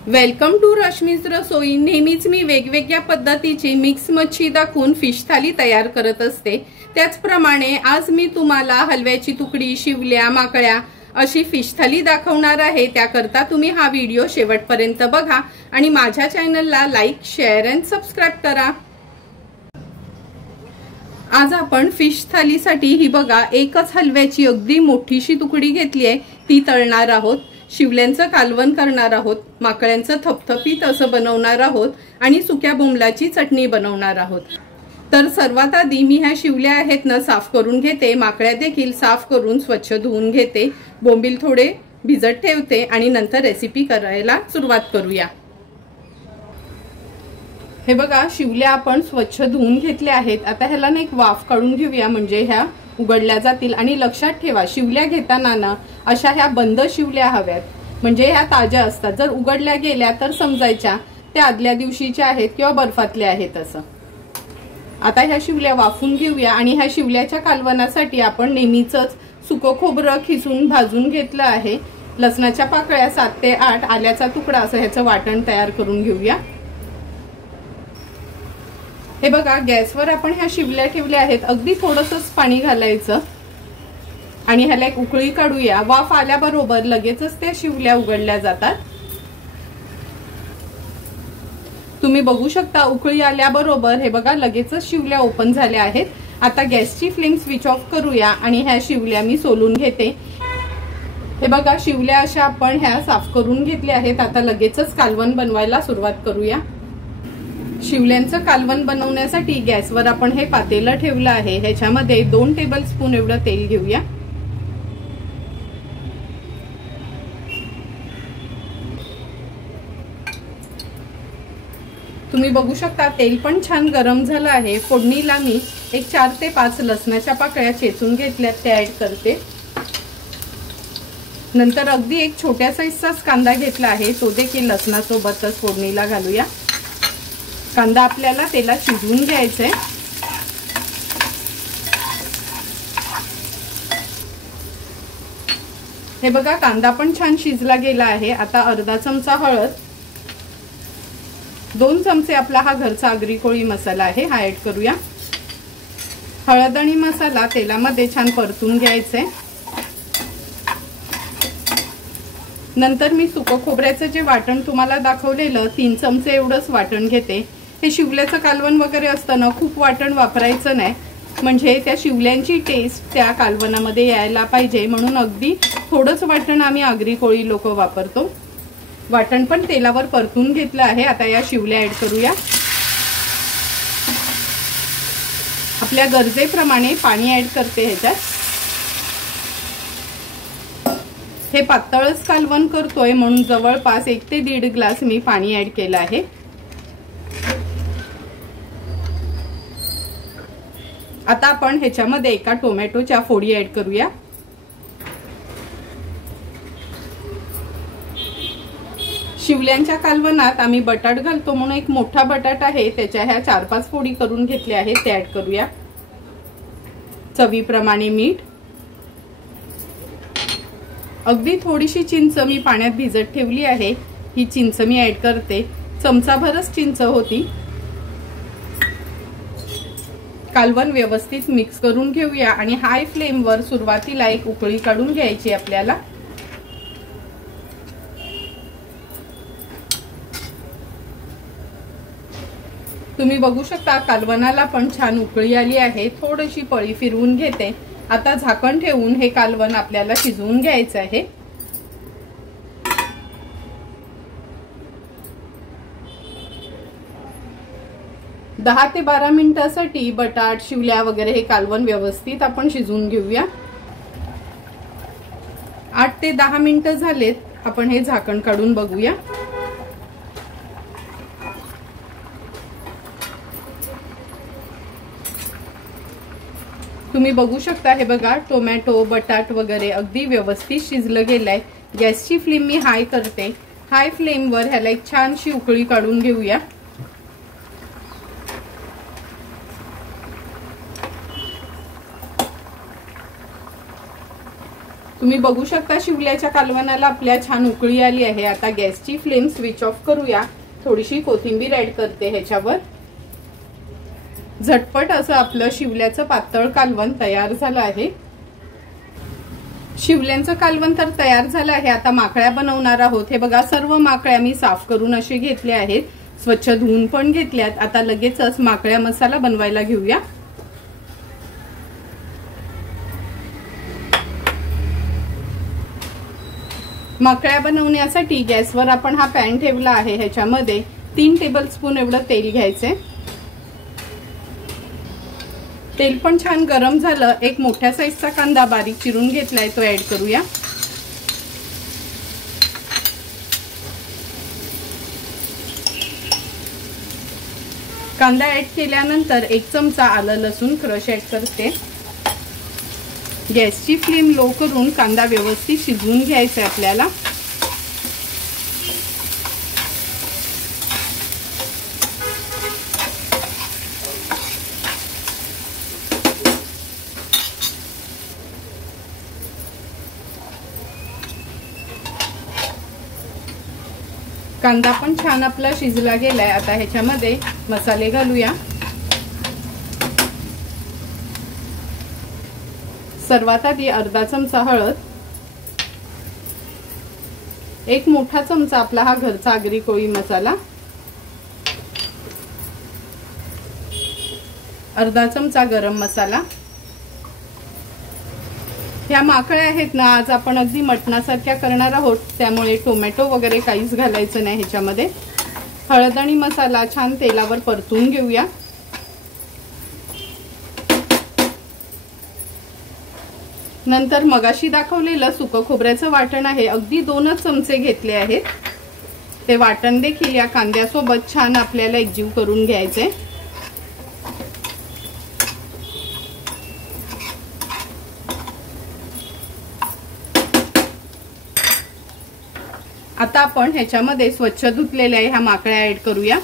Welcome to Rashmi's रसोई। नेहमीच मी वेगवेगळ्या पद्धतीची मिक्स मच्छी दाखवून फिश थाली तयार करत असते। त्याचप्रमाणे आज मी तुम्हाला हलव्याची तुकडी, शिवल्या, माकळ्या अशी फिश थाली दाखवणार आहे। त्याकरता तुम्ही हा व्हिडिओ शेवटपर्यंत बघा आणि माझ्या चॅनलला लाईक, शेअर अँड सबस्क्राइब करा। आज आपण फिश थालीसाठी ही बघा एकच हलव्याची अगदी मोठीशी तुकडी घेतली आहे, ती तळणार आहोत। शिवल्यांचं कालवण करणार आहोत, माकळ्यांचं थपथपीत असं बनवणार आहोत आणि सुक्या बोंबलाची चटणी बनवणार आहोत। तर सर्वात आधी मी ह्या शिवल्या आहेत ना साफ करून घेते। माकळ्या देखील साफ करून स्वच्छ धुवून घेते। बोंबील थोडे भिजत ठेवते आणि नंतर रेसिपी करायला सुरुवात करूया। हे बघा शिवल्या आपण स्वच्छ धुवून घेतल्या आहेत। आता ह्याला ना एक वाफ काढून घेऊया, म्हणजे ह्या उघडल्या जातील। आणि लक्षात ठेवा शिवल्या घेताना ना अशा ह्या बंद शिवल्या हव्यात, म्हणजे ह्या ताज्या असतात। जर उघडल्या गेल्या तर समजायच्या त्या आदल्या दिवशीच्या आहेत किंवा बर्फातल्या आहेत असं। आता ह्या शिवल्या वाफून घेऊया आणि ह्या शिवल्याच्या कालवणासाठी आपण नेहमीचंच सुकं खोबरं खिसून भाजून घेतलं आहे। लसणाच्या पाकळ्या 7 ते 8, आल्याचा तुकडा असं ह्याचं वाटण तयार करून घेऊया। हे बघा गॅसवर आपण ह्या शिवल्या ठेवल्या आहेत। अगदी थोडंसंच पाणी घालायचं आणि ह्याला एक उकळी काढूया। वाफ आल्याबरोबर लगेचच त्या शिवल्या उघडल्या जातात। तुम्ही बघू शकता उकळी आल्याबरोबर हे बघा लगेचच शिवल्या ओपन झाल्या आहेत। आता गॅसची फ्लेम स्विच ऑफ करूया आणि ह्या शिवल्या मी सोलून घेते। हे बघा शिवल्या अशा आपण ह्या साफ करून घेतल्या आहेत। आता लगेचच कालवण बनवायला सुरुवात करूया। शिवल्यांचं कालवण बनवण्यासाठी गॅसवर आपण हे पातेलं ठेवलं आहे। ह्याच्यामध्ये 2 टेबलस्पून एवढं तेल घेऊया। तुम्ही बघू शकता तेल पण छान गरम झालं आहे। फोडणीला मी एक 4 ते 5 लसणाच्या पाकळ्या चेचून घेतल्यात, त्या ऍड करते। नंतर अगदी एक छोट्या साईजचाच कांदा घेतला आहे, तो देखील लसणासोबतच फोडणीला घालूया। कांदा आपल्याला तेलात शिजवून घ्यायचा आहे। हे बघा कांदा पण छान शिजला गेला आहे। आता अर्धा चमचा हळद, 2 चमचे आपला हा घरचा आगरी कोळी मसाला आहे, हा ऍड करूया। हळद आणि मसाला तेलामध्ये छान परतून घ्यायचे। नंतर मी सुकं खोबऱ्याचं जे वाटण तुम्हाला दाखवलेलं 3 चमचे एवढंच वाटण घेते। हे शिवल्याचं कालवण वगैरे असताना खूप वाटण वापरायचं नाही, म्हणजे त्या शिवल्यांची टेस्ट त्या कालवणामध्ये यायला पाहिजे, म्हणून अगदी थोडंच वाटण आम्ही आगरी कोळी लोक वापरतो। वाटण पण तेलावर परतून घेतलं आहे। आता या शिवल्या ऍड करूया। आपल्या गरजेप्रमाणे पाणी ऍड करते ह्याच्यात। हे पातळच कालवण करतोय म्हणून जवळपास 1 ते 1.5 ग्लास मी पाणी ऍड केलं आहे। आता आपण ह्याच्यामध्ये एका टोमॅटोच्या फोडी ऍड करूया। शिवल्यांच्या कालवणात आम्ही बटाट घालतो म्हणून एक मोठा बटाट आहे, त्याच्या ह्या 4-5 फोडी करून घेतल्या आहेत, त्या ऍड करूया। चवीप्रमाणे मीठ, अगदी थोडीशी चिंच मी पाण्यात भिजत ठेवली आहे, ही चिंच मी ऍड करते। चमचाभरच चिंच होती। कालवण व्यवस्थित मिक्स करून घेऊया आणि हाय फ्लेमवर सुरुवातीला एक उकळी काढून घ्यायची आपल्याला। तुम्ही बघू शकता कालवणाला पण छान उकळी आली आहे। थोडीशी पळी फिरवून घेते। आता झाकण ठेवून हे कालवण आपल्याला शिजवून घ्यायचं आहे। दहा ते 12 मिनिटांसाठी बटाट, शिवल्या वगैरे हे कालवण व्यवस्थित आपण शिजवून घेऊया। 8 ते 10 मिनिटं झालेत, आपण हे झाकण काढून बघूया। तुम्ही बघू शकता हे बघा टोमॅटो, बटाट वगैरे अगदी व्यवस्थित शिजलं गेलंय। गॅसची फ्लेम मी हाय करते। हाय फ्लेमवर ह्याला एक छानशी उकळी काढून घेऊया। तुम्ही बघू शकता शिवल्याच्या कालवणाला आपल्या छान उकळी आली आहे। आता गॅसची फ्लेम स्विच ऑफ करूया। थोडीशी कोथिंबीर ऍड करते ह्याच्यावर। झटपट असं आपलं शिवल्याचं पातळ कालवण तयार झालं आहे। शिवल्यांचं कालवण तर तयार झालं आहे। आता माकळ्या बनवणार आहोत। हे बघा सर्व माकळ्या मी साफ करून असे घेतले आहेत, स्वच्छ धुवून पण घेतल्यात। आता लगेचच माकळ्या मसाला बनवायला घेऊया। माकळ्या बनवण्यासाठी गॅसवर आपण हा पॅन ठेवला आहे। ह्याच्यामध्ये 3 टेबलस्पून एवढं तेल घ्यायचे। तेल पण छान गरम झालं। एक मोठ्या साईजचा कांदा बारीक चिरून घेतलाय, तो ऍड करूया। कांदा ऍड केल्यानंतर 1 चमचा आलं लसूण क्रश ऍड करते। गॅसची फ्लेम लो करून कांदा व्यवस्थित शिजवून घ्यायचा आपल्याला। कांदा पण छान आपला शिजला गेलाय। आता ह्याच्यामध्ये मसाले घालूया। सर्वात आधी अर्धा चमचा हळद, 1 मोठा चमचा आपला हा घरचा आगरी कोळी मसाला, अर्धा चमचा गरम मसाला। ह्या माकळ्या आहेत ना, आज आपण अगदी मटणासारख्या करणार आहोत, त्यामुळे टोमॅटो वगैरे काहीच घालायचं नाही ह्याच्यामध्ये। हळद आणि मसाला छान तेलावर परतून घेऊया। नंतर मगाशी दाखवलेलं सुकं खोबऱ्याचं वाटण आहे, अगदी 2च चमचे घेतले आहेत। ते वाटण देखील या कांद्यासोबत छान आपल्याला एकजीव करून घ्यायचे। आता आपण ह्याच्यामध्ये स्वच्छ धुतलेल्या ह्या माकळ्या ऍड करूया।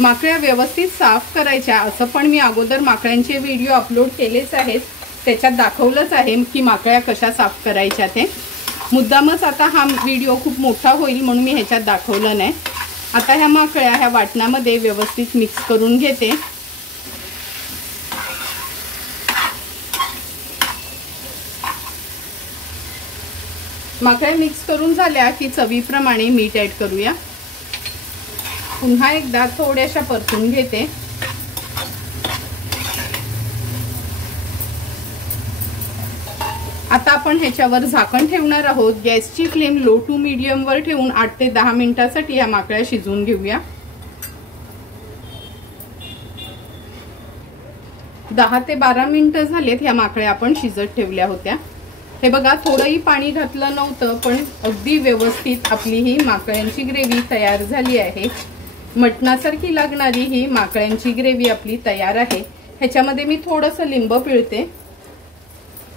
माकळ्या व्यवस्थित साफ करायच्या, असं पण मी अगोदर माकळ्यांचे व्हिडिओ अपलोड केलेच आहेत, त्याच्यात दाखवलंच आहे की माकळ्या कशा साफ करायच्या ते। मुद्दामच आता हा व्हिडिओ खूप मोठा होईल म्हणून मी ह्याच्यात दाखवलं नाही। आता ह्या माकळ्या ह्या वाटणामध्ये व्यवस्थित मिक्स करून घेते। माकळ्या मिक्स करून झाल्या की चवीप्रमाणे मीठ ऍड करूया। पुन्हा एकदा थोड्याशा परतून घेते। आता आपण ह्याच्यावर झाकण ठेवणार आहोत। गॅसची फ्लेम लो टू मीडियम वर ठेवून 8 ते 10 मिनिटांसाठी ह्या माकळ्या शिजवून घेऊया। 10 ते 12 मिनिटं झालेत ह्या माकळ्या आपण शिजत ठेवल्या होत्या। हे बघा थोडंही पाणी घातलं नव्हतं, पण अगदी व्यवस्थित आपली ही माकळ्यांची ग्रेव्ही तयार झाली आहे। मटणासारखी लागणारी ही माकळ्यांची ग्रेव्ही आपली तयार आहे। ह्याच्यामध्ये मी थोडंसं लिंब पिळते।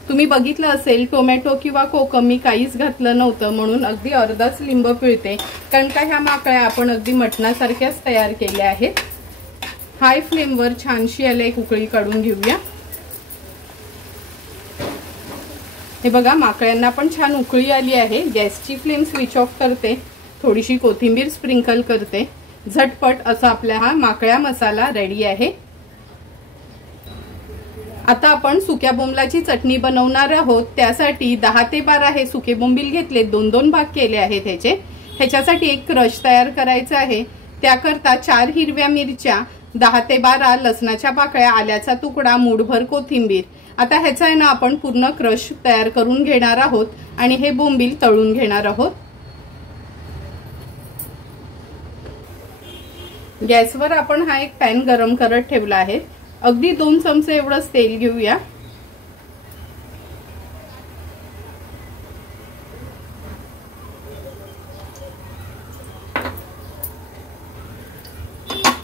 तुम्ही बघितलं असेल टोमॅटो किंवा कोकम मी काहीच घातलं नव्हतं, म्हणून अगदी अर्धाच लिंब पिळते, कारण का ह्या माकळ्या आपण अगदी मटणासारख्याच तयार केल्या आहेत। हाय फ्लेमवर छानशी याला एक उकळी काढून घेऊया। हे बघा माकळ्यांना पण छान उकळी आली आहे। गॅसची फ्लेम स्विच ऑफ करते, थोडीशी कोथिंबीर स्प्रिंकल करते। झटपट असा आपला हा माकळ्या मसाला रेडी आहे। आता आपण सुक्या बोंबलाची चटणी बनवणार आहोत। त्यासाठी 10 ते 12 हे सुके बोंबील घेतले, 2-2 भाग केले आहेत ह्याचे। ह्याच्यासाठी एक क्रश तयार करायचा आहे। त्याकरता 4 हिरव्या मिरच्या, 10 ते 12 लसणाच्या पाकळ्या, आल्याचा तुकडा, मूठभर कोथिंबीर। आता ह्याचा आहे ना आपण पूर्ण क्रश तयार करून घेणार आहोत आणि हे बोंबील तळून घेणार आहोत। गॅसवर आपण हा एक पॅन गरम करत ठेवला आहे। अगदी 2 चमचे एवढंच तेल घेऊया।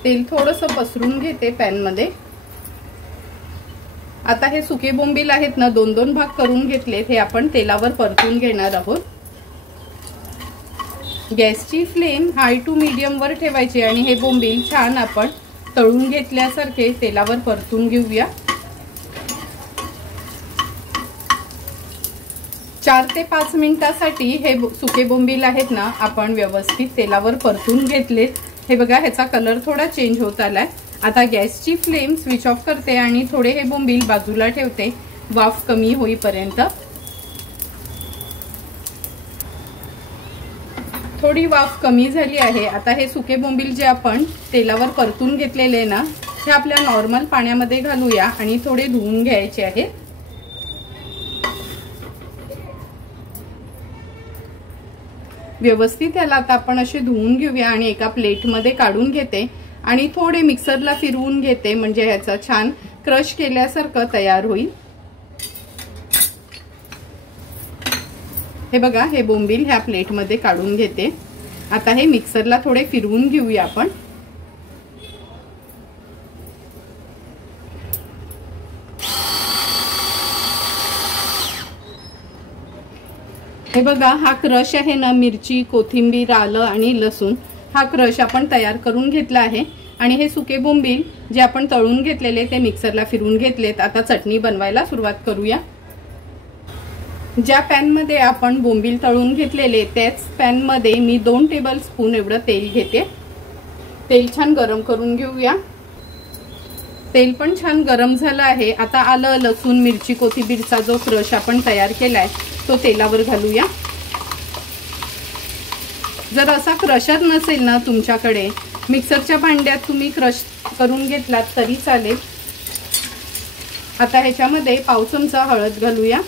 तेल थोडंसं पसरून घेते पॅन मध्ये। आता हे सुके बोंबील आहेत ना 2-2 भाग करून घेतलेत, हे आपण तेलावर परतून घेणार आहोत। गॅसची फ्लेम हाय टू मीडियम वर ठेवायची आणि हे बोंबील छान आपण तळून घेतल्यासारखे तेलावर परतून घेऊया। 4 ते 5 मिनिटांसाठी हे सुके बोंबील आहेत ना आपण व्यवस्थित तेलावर परतून घेतलेत। हे बघा ह्याचा कलर थोडा चेंज होत आलाय। आता गॅसची फ्लेम स्विच ऑफ करते आणि थोडे हे बोंबील बाजूला ठेवते वाफ कमी होईपर्यंत। थोडी वाफ कमी झाली आहे। आता हे सुके बोंबील जे आपण तेलावर परतून घेतलेले ना हे आपल्या नॉर्मल पाण्यामध्ये घालूया आणि थोडे धुवून घ्यायचे आहे। व्यवस्थित याला आता आपण असे धुवून घेऊया आणि एका प्लेटमध्ये काढून घेते आणि थोडे मिक्सरला फिरवून घेते म्हणजे ह्याचा छान क्रश केल्यासारखं तयार होईल। हे बघा हे बोंबील ह्या प्लेटमध्ये काढून घेते। आता हे मिक्सरला थोडे फिरवून घेऊया आपण। हे बघा हा क्रश आहे ना मिरची, कोथिंबीर, आलं आणि लसूण हा क्रश आपण तयार करून घेतला आहे आणि हे सुके बोंबील जे आपण तळून घेतलेले ते मिक्सरला फिरवून घेतलेत। आता चटणी बनवायला सुरुवात करूया। ज्या पॅन मध्ये आपण बोंबील तळून घेतलेले त्याच पॅन मध्ये मी 2 टेबलस्पून एवढं तेल घेते। तेल छान गरम करून घेऊया। तेल पण छान गरम झालं आहे। आता आलं, लसूण, मिरची, कोथिंबीरचा जो क्रश आपण तयार केलाय तो तेलावर घालूया। जर असा क्रशर नसेल ना तुमच्याकडे मिक्सरच्या भांड्यात तुम्ही क्रश करून घेतलात तरी चालेल। आता ह्याच्यामध्ये पाव चमचा हळद घालूया।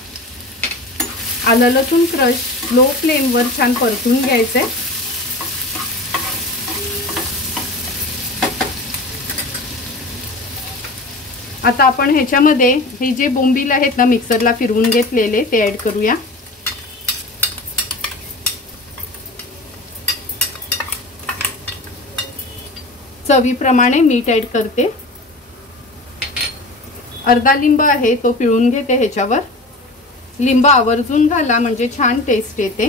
आलं लसूण क्रश लो फ्लेम वर छान परतून घ्यायचे। आता आपण ह्याच्यामध्ये हे जे बोंबील आहेत ना मिक्सरला फिरवून घेतलेले ते ऍड करूया। चवीप्रमाणे मीठ ऍड करते। अर्धा लिंब आहे तो पिळून घेते ह्याच्यावर। लिंब आवर्जून घाला म्हणजे छान टेस्ट येते।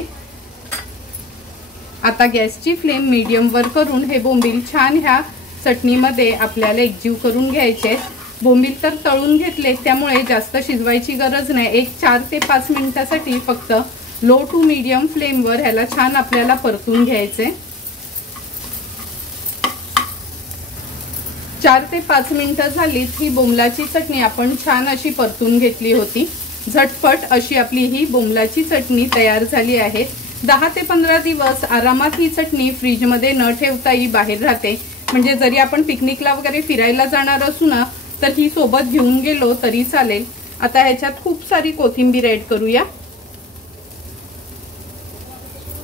आता गॅसची फ्लेम मीडियम वर करून हे बोंबील छान ह्या चटणीमध्ये आपल्याला एकजीव करून घ्यायचे। बोंबील तर तळून घेतले त्यामुळे जास्त शिजवायची गरज नाही। एक 4 ते 5 मिनिटांसाठी फक्त लो टू मीडियम फ्लेम वर ह्याला छान आपल्याला परतून घ्यायचे। 4 ते 5 मिनिटं झाली ही बोंबलाची चटणी आपण छान अशी परतून घेतली होती। झटपट अशी आपली ही बोंबलाची चटणी तयार झाली आहे। 10 ते 15 दिवस आरामात ही चटणी फ्रीज मध्ये न ठेवताही बाहेर राहते। म्हणजे जरी आपण पिकनिकला वगैरे फिरायला जाणार असू ना तर ही सोबत घेऊन गेलो तरी चालेल। आता ह्याच्यात खूप सारी कोथिंबीर ऍड करूया।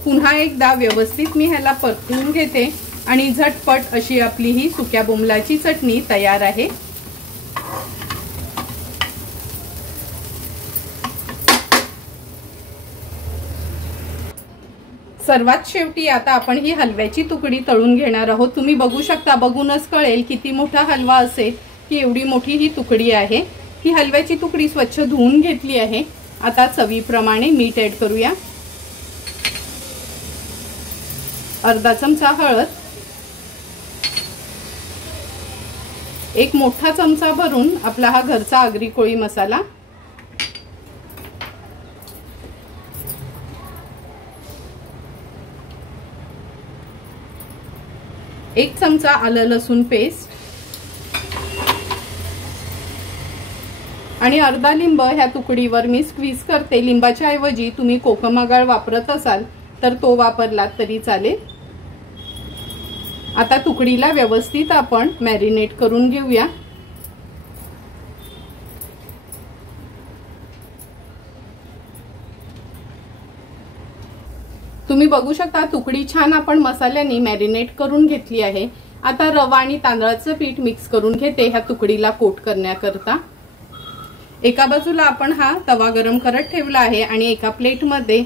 पुन्हा एकदा व्यवस्थित मी ह्याला परतून घेते आणि झटपट अशी आपली ही सुक्या बोंबलाची चटणी तयार आहे। सर्वात शेवटी आता आपण ही हलव्याची तुकडी तळून घेणार आहोत। तुम्ही बघू शकता, बघूनच कळेल किती मोठा हलवा असेल की एवढी मोठी ही तुकडी आहे। ही हलव्याची तुकडी स्वच्छ धुवून घेतली आहे। आता चवीप्रमाणे मीठ ऍड करूया। अर्धा चमचा हळद, एक मोठा चमचा भरून आपला हा घरचा आगरी कोळी मसाला, एक चमचा आलं लसूण पेस्ट आणि अर्धा लिंब ह्या तुकडीवर मी स्क्वीज करते। लिंबाच्या ऐवजी तुम्ही कोकम आगळ वापरत असाल तर तो वापरलात तरी चालेल। आता तुकडीला व्यवस्थित आपण मॅरिनेट करून घेऊया। तुम्ही बघू शकता तुकडी छान आपण मसाल्याने मॅरिनेट करून घेतली आहे। आता रवा आणि तांदळाचं पीठ मिक्स करून घेते ह्या तुकडीला कोट करण्याकरता। एका बाजूला आपण हा तवा गरम करत ठेवला आहे आणि एका प्लेटमध्ये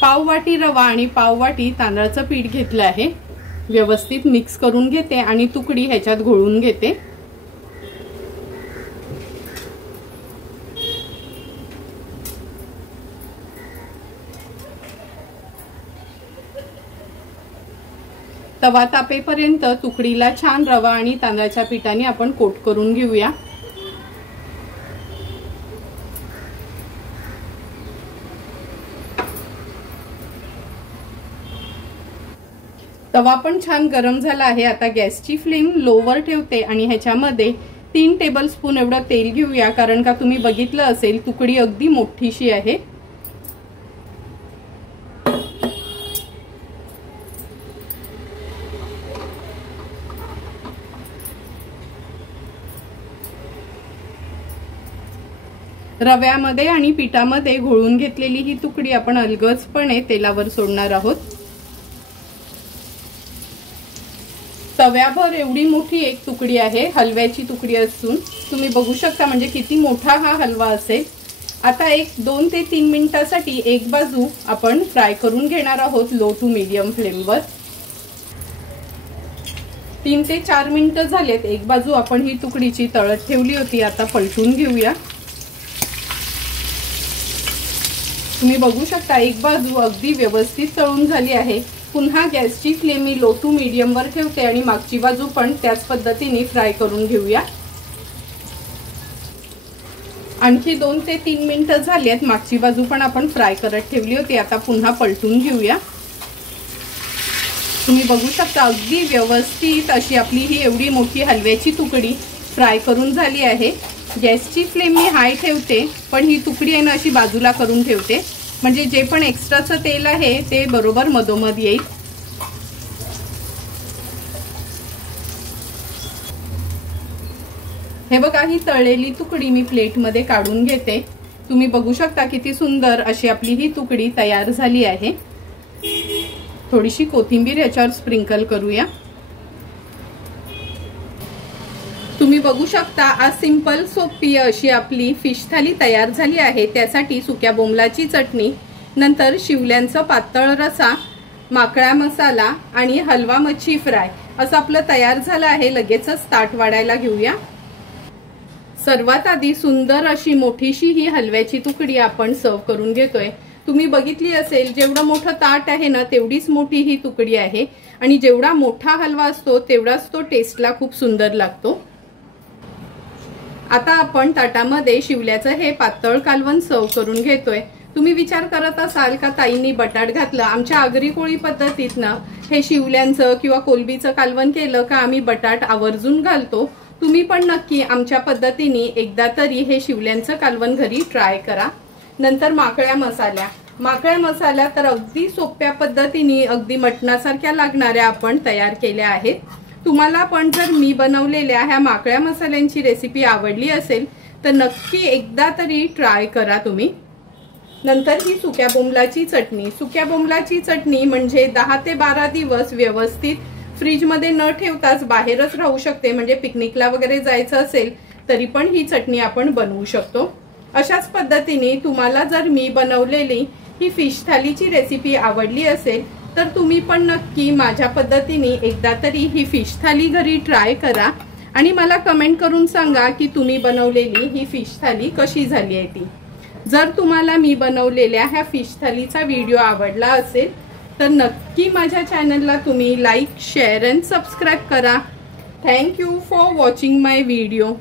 पाव वाटी रवा आणि पाव वाटी तांदळाचं पीठ घेतलं आहे। व्यवस्थित मिक्स करून घेते आणि तुकडी ह्याच्यात घोळून घेते। तवा तापेपर्यंत तुकडीला छान रवा आणि तांदळाच्या पिठाने आपण कोट करून घेऊया। तवा पण छान गरम झाला आहे। आता गॅसची फ्लेम लोवर ठेवते आणि ह्याच्यामध्ये 3 टेबलस्पून एवढं तेल घेऊया, कारण का तुम्ही बघितलं असेल तुकडी अगदी मोठीशी आहे। रव्यामध्ये आणि पिठामध्ये घोळून घेतलेली ही तुकडी आपण अलगदपणे तेलावर सोडणार आहोत। तव्यावर एवढी मोठी एक तुकडी आहे, हलव्याची तुकडी असून तुम्ही बघू शकता म्हणजे किती मोठा हा हलवा असेल। आता 2 ते 3 मिनिटांसाठी एक बाजू आपण फ्राय करून घेणार आहोत लो टू मीडियम फ्लेमवर। 3 ते 4 मिनिटं झालेत, एक बाजू आपण ही तुकडीची तळत ठेवली होती, आता पलटून घेऊया। तुम्ही बघू शकता एक बाजू अगदी व्यवस्थित तळून झाली आहे। पुन्हा गॅसची फ्लेम मी लो टू मीडियम वर ठेवते आणि मागची बाजू पण त्याच पद्धतीने फ्राय करून घेऊया। आणखी 2 ते 3 मिनिटं झालीत, मागची बाजू पण आपण फ्राय करत ठेवली होती, आता पुन्हा पलटून घेऊया। तुम्ही बघू शकता अगदी व्यवस्थित अशी आपली ही एवढी मोठी हलव्याची तुकडी फ्राय करून झाली आहे। गॅसची फ्लेम मी हाय ठेवते, पण ही तुकडी आहे ना अशी बाजूला करून ठेवते, म्हणजे जे पण एक्स्ट्राचं तेल आहे ते बरोबर मधोमध येईल। हे बघा ही तळलेली तुकडी मी प्लेटमध्ये काढून घेते। तुम्ही बघू शकता किती सुंदर अशी आपली ही तुकडी तयार झाली आहे। थोडीशी कोथिंबीर याच्यावर स्प्रिंकल करूया। तुम्ही बघू शकता आज सिंपल सोपी अशी आपली फिश थाली तयार झाली आहे। त्यासाठी सुक्या बोंबलाची चटणी, नंतर शिवल्यांचा पातळ रसा, माकळा मसाला आणि हलवा मच्छी फ्राय असं आपलं तयार झालं आहे। लगेचच ताट वाढायला घेऊया। सर्वात आधी सुंदर अशी मोठीशी ही हलव्याची तुकडी आपण सर्व करून घेतोय। तुम्ही बघितली असेल जेवढं मोठं ताट आहे ना तेवढीच मोठी ही तुकडी आहे आणि जेवढा मोठा हलवा असतो तेवढाच तो टेस्टला खूप सुंदर लागतो। आता आपण ताटामध्ये शिवल्याचं हे पातळ कालवण सर्व करून घेतोय। तुम्ही विचार करत असाल का ताईंनी बटाट घातलं, आमच्या आगरी कोळी पद्धतीतनं हे शिवल्यांचं किंवा कोलबीचं कालवण केलं का आम्ही बटाट आवर्जून घालतो। तुम्ही पण नक्की आमच्या पद्धतीने एकदा तरी हे शिवल्यांचं कालवण घरी ट्राय करा। नंतर माकळ्या मसाल्या तर अगदी सोप्या पद्धतीने अगदी मटणासारख्या लागणाऱ्या आपण तयार केल्या आहेत। तुम्हाला पण जर मी बनवलेल्या ह्या माकळ्या मसाल्यांची रेसिपी आवडली असेल तर नक्की एकदा तरी ट्राय करा तुम्ही। नंतर ही सुक्या बोंबलाची चटणी म्हणजे 10 ते 12 दिवस व्यवस्थित फ्रीज मध्ये न ठेवताच बाहेरच राहू शकते, म्हणजे पिकनिकला वगैरे जायचं असेल तरी पण ही चटणी आपण बनवू शकतो। अशाच पद्धतीने तुम्हाला जर मी बनवलेली ही फिश थालीची रेसिपी आवडली असेल तर तुम्ही पण नक्की माझ्या पद्धतीने एकदा तरी ही फिश थाली घरी ट्राय करा आणि मला कमेंट करून सांगा की तुम्ही बनवलेली ही फिश थाली कशी झाली आहे ती। जर तुम्हाला मी बनवलेल्या ह्या फिश थालीचा व्हिडिओ आवडला असेल तर नक्की माझ्या चॅनलला तुम्ही लाईक, शेअर अँड सबस्क्राईब करा। Thank you for watching my video.